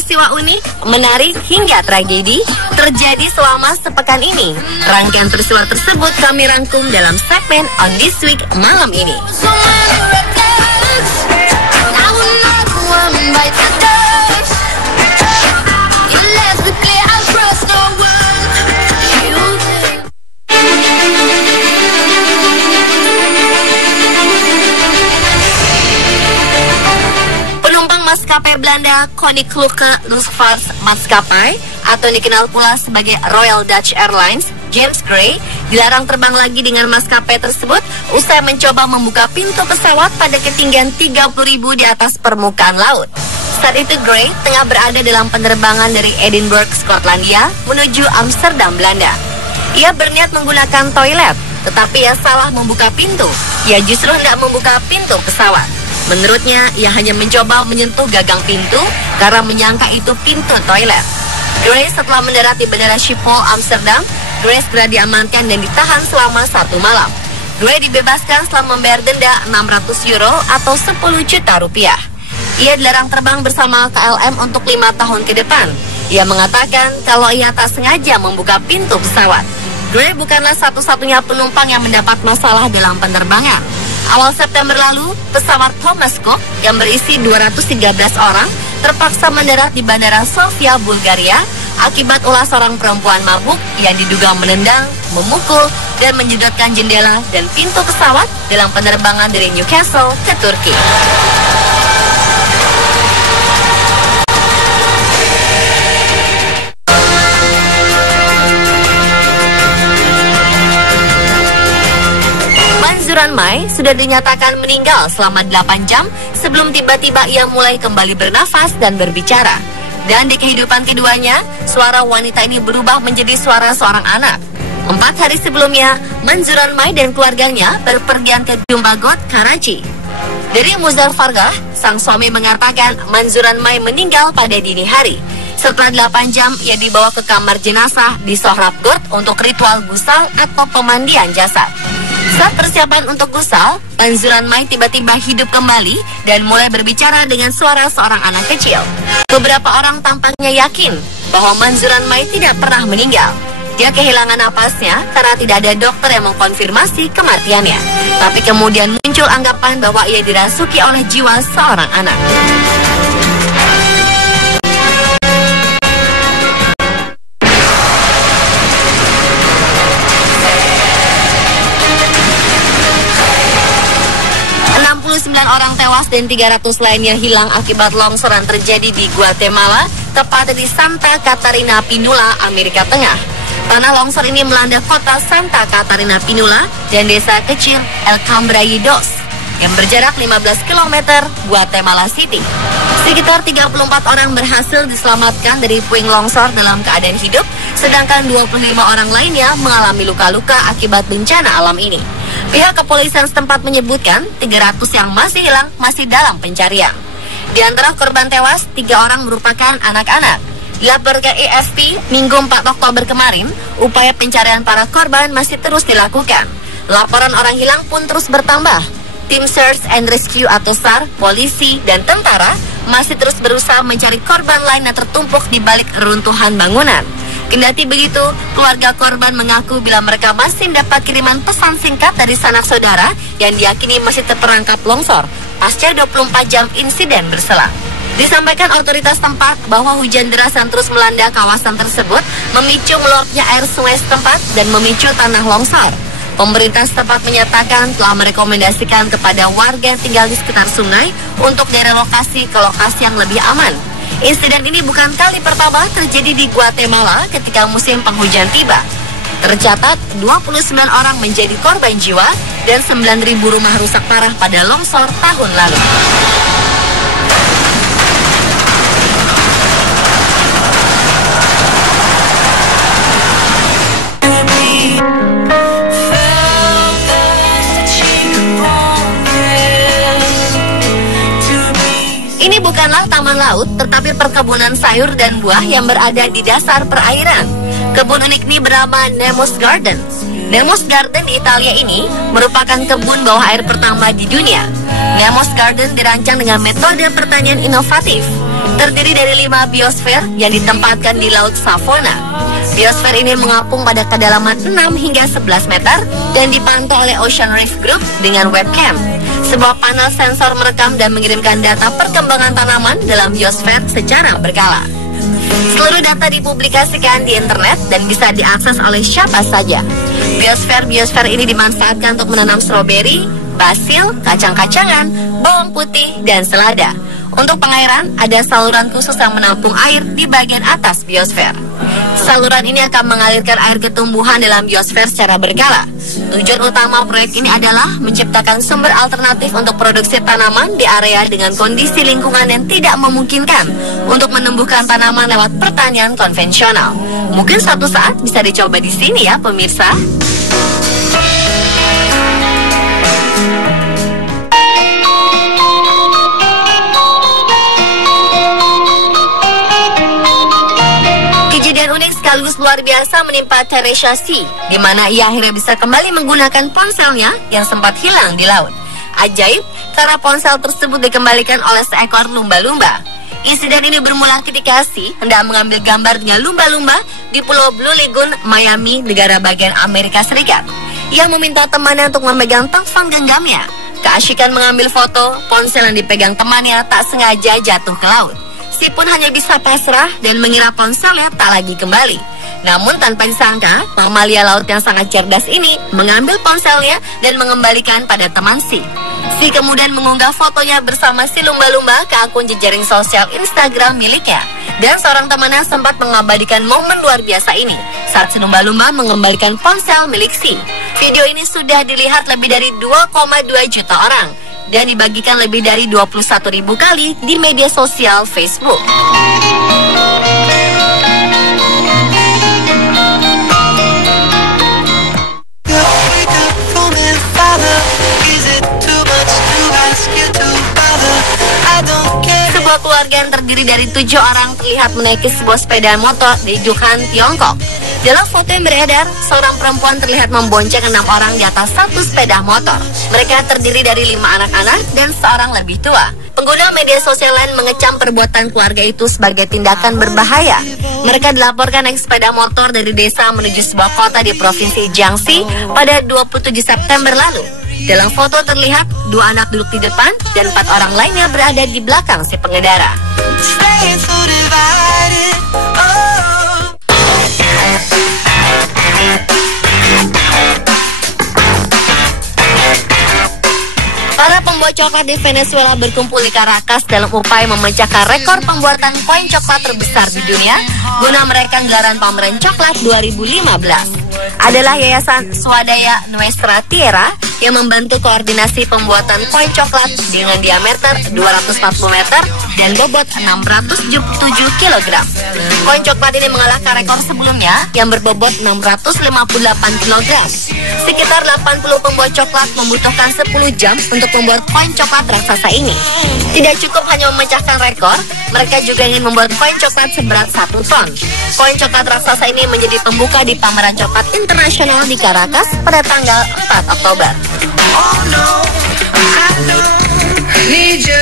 peristiwa unik, menarik hingga tragedi terjadi selama sepekan ini. Rangkaian peristiwa tersebut kami rangkum dalam segmen On This Week malam ini. Maskapai Belanda Koninklijke Luchtvaartmaatschappij atau dikenal pula sebagai Royal Dutch Airlines, James Gray, dilarang terbang lagi dengan maskapai tersebut usai mencoba membuka pintu pesawat pada ketinggian 30.000 di atas permukaan laut. Saat itu Gray tengah berada dalam penerbangan dari Edinburgh, Skotlandia menuju Amsterdam, Belanda. Ia berniat menggunakan toilet, tetapi ia salah membuka pintu. Ia justru hendak membuka pintu pesawat. Menurutnya, ia hanya mencoba menyentuh gagang pintu karena menyangka itu pintu toilet. Grace setelah mendarat di Bandara Schiphol, Amsterdam, Grace segera diamankan dan ditahan selama 1 malam. Grace dibebaskan setelah membayar denda 600 euro atau 10 juta rupiah. Ia dilarang terbang bersama KLM untuk 5 tahun ke depan. Ia mengatakan kalau ia tak sengaja membuka pintu pesawat. Grace bukanlah satu-satunya penumpang yang mendapat masalah dalam penerbangan. Awal September lalu, pesawat Thomas Cook yang berisi 213 orang terpaksa mendarat di Bandara Sofia, Bulgaria akibat ulah seorang perempuan mabuk yang diduga menendang, memukul, dan menjedotkan jendela dan pintu pesawat dalam penerbangan dari Newcastle ke Turki. Mansuran Mai sudah dinyatakan meninggal selama 8 jam sebelum tiba-tiba ia mulai kembali bernafas dan berbicara. Dan di kehidupan keduanya, suara wanita ini berubah menjadi suara seorang anak. 4 hari sebelumnya, Mansuran Mai dan keluarganya berpergian ke Jumbagot, Karachi. Dari Muzaffargarh, sang suami mengatakan Mansuran Mai meninggal pada dini hari. Setelah 8 jam, ia dibawa ke kamar jenazah di Sohrabgord untuk ritual gusal atau pemandian jasad. Saat persiapan untuk gusal, Mansuran Mai tiba-tiba hidup kembali dan mulai berbicara dengan suara seorang anak kecil. Beberapa orang tampaknya yakin bahwa Mansuran Mai tidak pernah meninggal. Dia kehilangan napasnya karena tidak ada dokter yang mengkonfirmasi kematiannya. Tapi kemudian muncul anggapan bahwa ia dirasuki oleh jiwa seorang anak. Orang tewas dan 300 lainnya hilang akibat longsoran terjadi di Guatemala, tepatnya di Santa Catarina Pinula, Amerika Tengah. Tanah longsor ini melanda kota Santa Catarina Pinula dan desa kecil El Cambraidos yang berjarak 15 km Guatemala City. Sekitar 34 orang berhasil diselamatkan dari puing longsor dalam keadaan hidup, sedangkan 25 orang lainnya mengalami luka-luka akibat bencana alam ini. Pihak kepolisian setempat menyebutkan 300 yang masih hilang masih dalam pencarian. Di antara korban tewas, 3 orang merupakan anak-anak. Dilaporkan AFP, Minggu 4 Oktober kemarin, upaya pencarian para korban masih terus dilakukan. Laporan orang hilang pun terus bertambah. Tim Search and Rescue atau SAR, polisi, dan tentara masih terus berusaha mencari korban lain yang tertumpuk di balik reruntuhan bangunan. Kendati begitu, keluarga korban mengaku bila mereka masih mendapat kiriman pesan singkat dari sanak saudara yang diyakini masih terperangkap longsor pasca 24 jam insiden berselang. Disampaikan otoritas tempat bahwa hujan deras yang terus melanda kawasan tersebut memicu meluapnya air sungai setempat dan memicu tanah longsor. Pemerintah setempat menyatakan telah merekomendasikan kepada warga yang tinggal di sekitar sungai untuk direlokasi ke lokasi yang lebih aman. Insiden ini bukan kali pertama terjadi di Guatemala ketika musim penghujan tiba. Tercatat 29 orang menjadi korban jiwa dan 9.000 rumah rusak parah pada longsor tahun lalu. Ini bukanlah taman laut, tetapi perkebunan sayur dan buah yang berada di dasar perairan. Kebun unik ini bernama Nemo's Garden. Nemo's Garden di Italia ini merupakan kebun bawah air pertama di dunia. Nemo's Garden dirancang dengan metode pertanian inovatif. terdiri dari 5 biosfer yang ditempatkan di Laut Savona. Biosfer ini mengapung pada kedalaman 6 hingga 11 meter dan dipantau oleh Ocean Reef Group dengan webcam. Sebuah panel sensor merekam dan mengirimkan data perkembangan tanaman dalam biosfer secara berkala. Seluruh data dipublikasikan di internet dan bisa diakses oleh siapa saja. Biosfer ini dimanfaatkan untuk menanam stroberi, basil, kacang-kacangan, bawang putih, dan selada. Untuk pengairan, ada saluran khusus yang menampung air di bagian atas biosfer. Saluran ini akan mengalirkan air ke tumbuhan dalam biosfer secara berkala. Tujuan utama proyek ini adalah menciptakan sumber alternatif untuk produksi tanaman di area dengan kondisi lingkungan yang tidak memungkinkan untuk menumbuhkan tanaman lewat pertanian konvensional. Mungkin suatu saat bisa dicoba di sini ya pemirsa. Kejadian unik sekaligus luar biasa menimpa Teresia C, di mana ia akhirnya bisa kembali menggunakan ponselnya yang sempat hilang di laut. Ajaib, karena ponsel tersebut dikembalikan oleh seekor lumba-lumba. Insiden ini bermula ketika C hendak mengambil gambar dengan lumba-lumba di Pulau Blue Lagoon, Miami, negara bagian Amerika Serikat. Ia meminta temannya untuk memegang telepon genggamnya. Keasyikan mengambil foto, ponsel yang dipegang temannya tak sengaja jatuh ke laut. Si pun hanya bisa pasrah dan mengira ponselnya tak lagi kembali. Namun tanpa disangka, mamalia laut yang sangat cerdas ini mengambil ponselnya dan mengembalikan pada teman Si. Si kemudian mengunggah fotonya bersama si lumba-lumba ke akun jejaring sosial Instagram miliknya. Dan seorang temannya sempat mengabadikan momen luar biasa ini saat si lumba-lumba mengembalikan ponsel milik Si. Video ini sudah dilihat lebih dari 2,2 juta orang dan dibagikan lebih dari 21.000 kali di media sosial Facebook. Sebuah keluarga yang terdiri dari 7 orang terlihat menaiki sebuah sepeda motor di Wuhan, Tiongkok. Dalam foto yang beredar, seorang perempuan terlihat membonceng 6 orang di atas satu sepeda motor. Mereka terdiri dari 5 anak-anak dan seorang lebih tua. Pengguna media sosial lain mengecam perbuatan keluarga itu sebagai tindakan berbahaya. Mereka dilaporkan naik sepeda motor dari desa menuju sebuah kota di provinsi Jiangxi pada 27 September lalu. Dalam foto terlihat 2 anak duduk di depan dan 4 orang lainnya berada di belakang si pengendara. Para pembuat coklat di Venezuela berkumpul di Caracas dalam upaya memecahkan rekor pembuatan koin coklat terbesar di dunia guna merayakan gelaran pameran coklat 2015. Adalah Yayasan Swadaya Nuestra Tierra yang membantu koordinasi pembuatan koin coklat dengan diameter 240 meter dan bobot 607 kg. Koin coklat ini mengalahkan rekor sebelumnya yang berbobot 658 kg. Sekitar 80 pembuat coklat membutuhkan 10 jam untuk membuat koin coklat raksasa ini. Tidak cukup hanya memecahkan rekor, mereka juga ingin membuat koin coklat seberat 1 ton. Koin coklat raksasa ini menjadi pembuka di pameran coklat internasional di Caracas pada tanggal 4 Oktober. Oh no, I need you.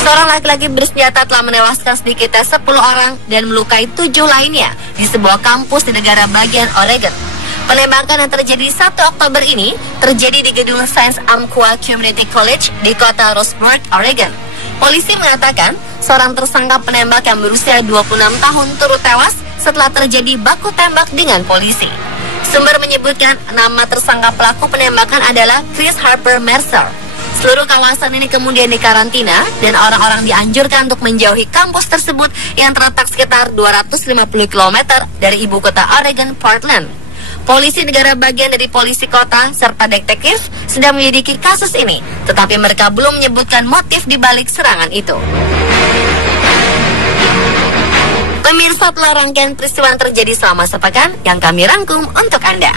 Seorang laki-laki bersenjata telah menewaskan sedikitnya 10 orang dan melukai 7 lainnya di sebuah kampus di negara bagian Oregon. Penembakan yang terjadi 1 Oktober ini terjadi di gedung Saint Amqua Community College di kota Roseburg, Oregon. Polisi mengatakan seorang tersangka penembak yang berusia 26 tahun turut tewas setelah terjadi baku tembak dengan polisi. Sumber menyebutkan nama tersangka pelaku penembakan adalah Chris Harper Mercer. Seluruh kawasan ini kemudian dikarantina dan orang-orang dianjurkan untuk menjauhi kampus tersebut yang terletak sekitar 250 km dari ibu kota Oregon, Portland. Polisi negara bagian dari polisi kota serta detektif sedang menyelidiki kasus ini, tetapi mereka belum menyebutkan motif di balik serangan itu. Pemirsa, telah rangkaian peristiwa yang terjadi selama sepekan yang kami rangkum untuk Anda.